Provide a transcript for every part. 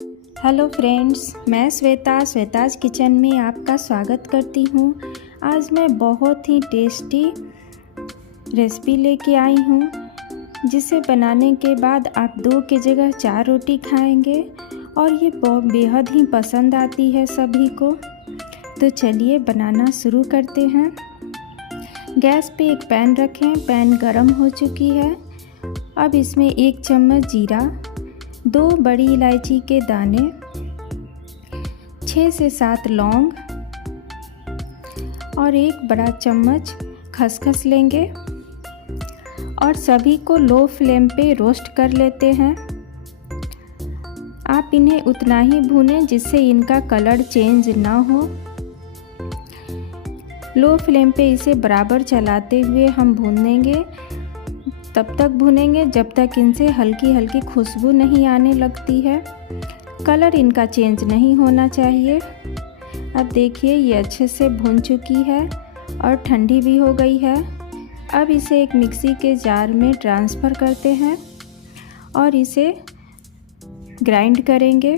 Hello friends, मैं Shweta's kitchen में आपका स्वागत करती हूँ। आज मैं बहुत ही टेस्टी रेसिपी लेके आई हूँ, जिसे बनाने के बाद आप 2 की जगह 4 रोटी खाएंगे और ये बेहद ही पसंद आती है सभी को। तो चलिए बनाना शुरू करते हैं। गैस पे एक पैन रखें, पैन गरम हो चुकी है। अब इसमें 1 चम्मच जीरा, 2 बड़ी इलायची के दाने, 6 से 7 लौंग और 1 बड़ा चम्मच खसखस लेंगे और सभी को लो फ्लेम पे रोस्ट कर लेते हैं। आप इन्हें उतना ही भूनें जिससे इनका कलर चेंज ना हो। लो फ्लेम पे इसे बराबर चलाते हुए हम भूनेंगे। तब तक भुनेंगे जब तक इनसे हल्की हल्की खुशबू नहीं आने लगती है। कलर इनका चेंज नहीं होना चाहिए। अब देखिए ये अच्छे से भुन चुकी है और ठंडी भी हो गई है। अब इसे एक मिक्सी के जार में ट्रांसफ़र करते हैं और इसे ग्राइंड करेंगे।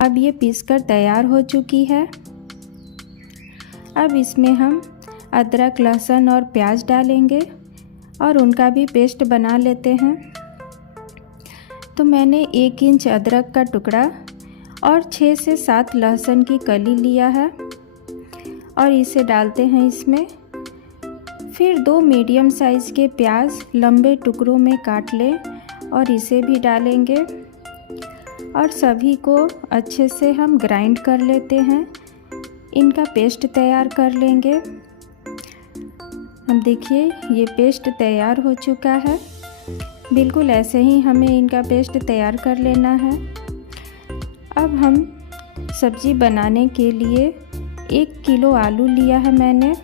अब ये पीसकर तैयार हो चुकी है। अब इसमें हम अदरक, लहसुन और प्याज डालेंगे और उनका भी पेस्ट बना लेते हैं। तो मैंने 1 इंच अदरक का टुकड़ा और 6 से 7 लहसुन की कली लिया है और इसे डालते हैं इसमें। फिर 2 मीडियम साइज़ के प्याज लंबे टुकड़ों में काट लें और इसे भी डालेंगे और सभी को अच्छे से हम ग्राइंड कर लेते हैं। इनका पेस्ट तैयार कर लेंगे। हम देखिए ये पेस्ट तैयार हो चुका है। बिल्कुल ऐसे ही हमें इनका पेस्ट तैयार कर लेना है। अब हम सब्ज़ी बनाने के लिए 1 किलो आलू लिया है मैंने।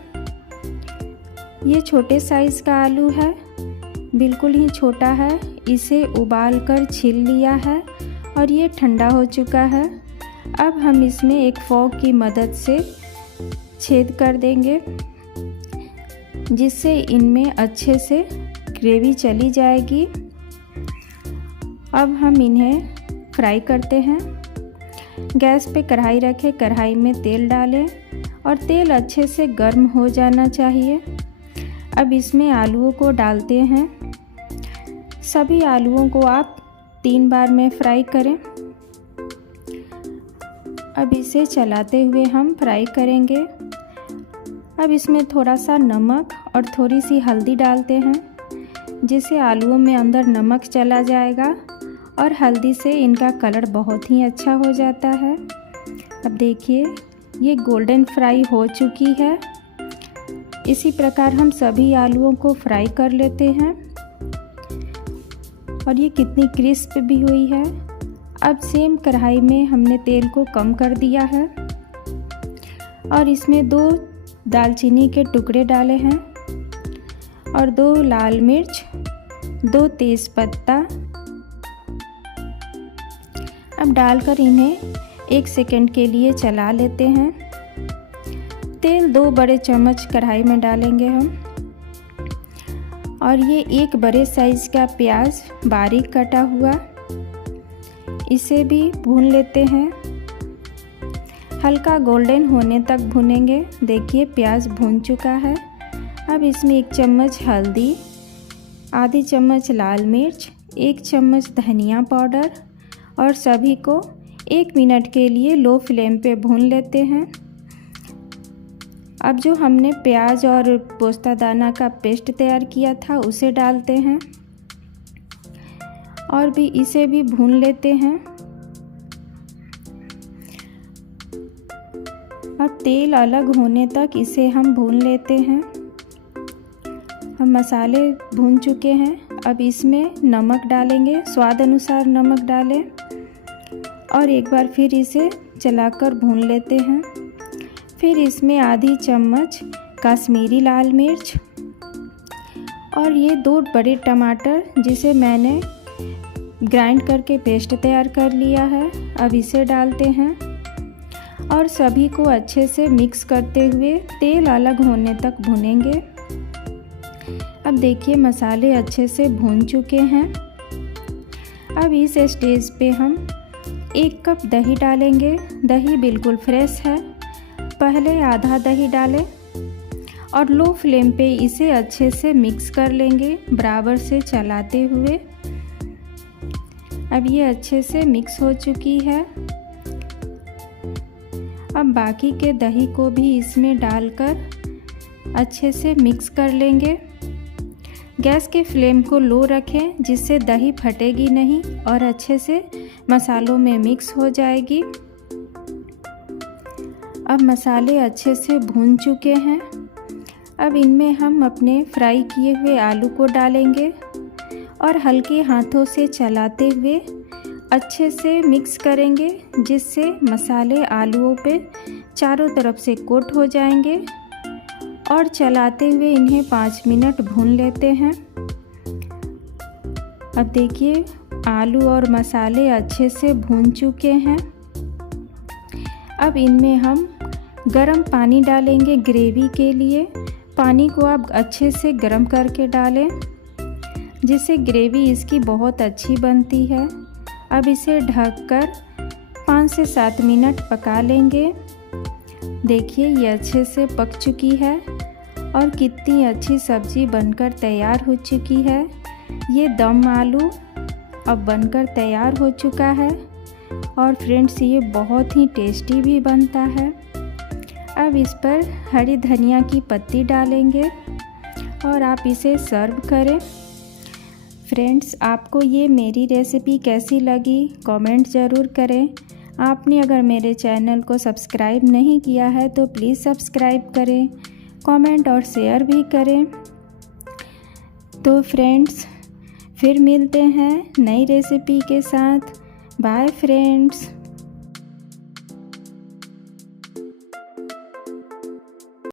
ये छोटे साइज़ का आलू है, बिल्कुल ही छोटा है। इसे उबाल कर छील लिया है और ये ठंडा हो चुका है। अब हम इसमें एक फोर्क की मदद से छेद कर देंगे, जिससे इनमें अच्छे से ग्रेवी चली जाएगी। अब हम इन्हें फ्राई करते हैं। गैस पे कढ़ाई रखें, कढ़ाई में तेल डालें और तेल अच्छे से गर्म हो जाना चाहिए। अब इसमें आलूओं को डालते हैं। सभी आलूओं को आप 3 बार में फ्राई करें। अब इसे चलाते हुए हम फ्राई करेंगे। अब इसमें थोड़ा सा नमक और थोड़ी सी हल्दी डालते हैं, जिससे आलूओं में अंदर नमक चला जाएगा और हल्दी से इनका कलर बहुत ही अच्छा हो जाता है। अब देखिए ये गोल्डन फ्राई हो चुकी है। इसी प्रकार हम सभी आलूओं को फ्राई कर लेते हैं और ये कितनी क्रिस्प भी हुई है। अब सेम कढ़ाई में हमने तेल को कम कर दिया है और इसमें 2 दालचीनी के टुकड़े डाले हैं और 2 लाल मिर्च, 2 तेज़पत्ता। अब डालकर इन्हें 1 सेकंड के लिए चला लेते हैं। तेल 2 बड़े चम्मच कढ़ाई में डालेंगे हम और ये 1 बड़े साइज़ का प्याज बारीक कटा हुआ, इसे भी भून लेते हैं। हल्का गोल्डन होने तक भुनेंगे। देखिए प्याज भून चुका है। अब इसमें 1 चम्मच हल्दी, आधी चम्मच लाल मिर्च, 1 चम्मच धनिया पाउडर और सभी को 1 मिनट के लिए लो फ्लेम पे भून लेते हैं। अब जो हमने प्याज और पोस्तादाना का पेस्ट तैयार किया था उसे डालते हैं और भी इसे भी भून लेते हैं। अब तेल अलग होने तक इसे हम भून लेते हैं। हम मसाले भून चुके हैं। अब इसमें नमक डालेंगे, स्वाद अनुसार नमक डालें और एक बार फिर इसे चलाकर भून लेते हैं। फिर इसमें आधी चम्मच कश्मीरी लाल मिर्च और ये 2 बड़े टमाटर, जिसे मैंने ग्राइंड करके पेस्ट तैयार कर लिया है। अब इसे डालते हैं और सभी को अच्छे से मिक्स करते हुए तेल अलग होने तक भुनेंगे। अब देखिए मसाले अच्छे से भून चुके हैं। अब इस स्टेज पे हम 1 कप दही डालेंगे। दही बिल्कुल फ्रेश है। पहले आधा दही डालें और लो फ्लेम पे इसे अच्छे से मिक्स कर लेंगे बराबर से चलाते हुए। अब ये अच्छे से मिक्स हो चुकी है। अब बाकी के दही को भी इसमें डालकर अच्छे से मिक्स कर लेंगे। गैस के फ्लेम को लो रखें जिससे दही फटेगी नहीं और अच्छे से मसालों में मिक्स हो जाएगी। अब मसाले अच्छे से भून चुके हैं। अब इनमें हम अपने फ्राई किए हुए आलू को डालेंगे और हल्के हाथों से चलाते हुए अच्छे से मिक्स करेंगे जिससे मसाले आलूओं पे चारों तरफ से कोट हो जाएंगे। और चलाते हुए इन्हें 5 मिनट भून लेते हैं। अब देखिए आलू और मसाले अच्छे से भून चुके हैं। अब इनमें हम गरम पानी डालेंगे ग्रेवी के लिए। पानी को आप अच्छे से गरम करके डालें जिससे ग्रेवी इसकी बहुत अच्छी बनती है। अब इसे ढककर 5 से 7 मिनट पका लेंगे। देखिए ये अच्छे से पक चुकी है और कितनी अच्छी सब्ज़ी बनकर तैयार हो चुकी है। ये दम आलू अब बनकर तैयार हो चुका है और फ्रेंड्स ये बहुत ही टेस्टी भी बनता है। अब इस पर हरी धनिया की पत्ती डालेंगे और आप इसे सर्व करें। फ्रेंड्स आपको ये मेरी रेसिपी कैसी लगी कमेंट ज़रूर करें। आपने अगर मेरे चैनल को सब्सक्राइब नहीं किया है तो प्लीज़ सब्सक्राइब करें, कमेंट और शेयर भी करें। तो फ्रेंड्स फिर मिलते हैं नई रेसिपी के साथ। Bye friends.